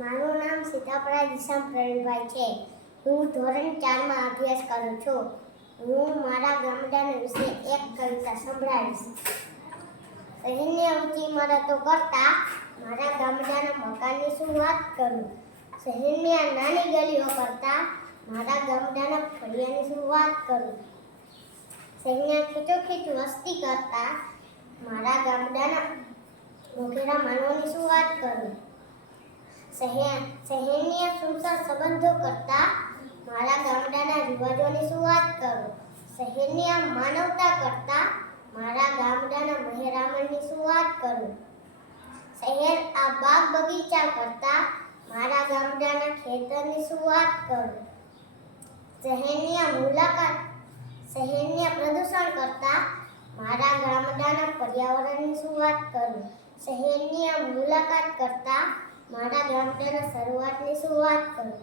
મારું નામ સીતાપરા દિશામ પ્રવીણભાઈ છે. હું ધોરણ 4 માં અભ્યાસ કરું છું. હું મારા ગામડાના વિશે એક કવિતા સંભળાવીશ. શહેરની ઊંચી ઇમારતો કરતા મારા ગામડાના મકાનની શું વાત કરું. શહેરની આ નાની ગલીઓ કરતા મારા ગામડાના ફળિયાની શું વાત કરું. શહેરના ખીચોખીચ વસ્તી કરતા મારા ગામડાના મોઘેરા માનવાની શું વાત કરું. શહેરની સુનસાન સંબંધો કરતા મારા ગામડાના રિવાજોની શું વાત કરું. શહેરની આ માનવતા કરતા મારા ગામડાના મહેરામણની શું વાત કરું. શહેર આ બાગ બગીચા કરતા મારા ગામડાના ખેતરની શું વાત કરું. શહેરની આ પ્રદૂષણ કરતા મારા ગામડાના પર્યાવરણની શું વાત કરું. શહેરની આ મુલાકાત કરતા મારા ગામડાના શરૂઆતની શું વાત કરું.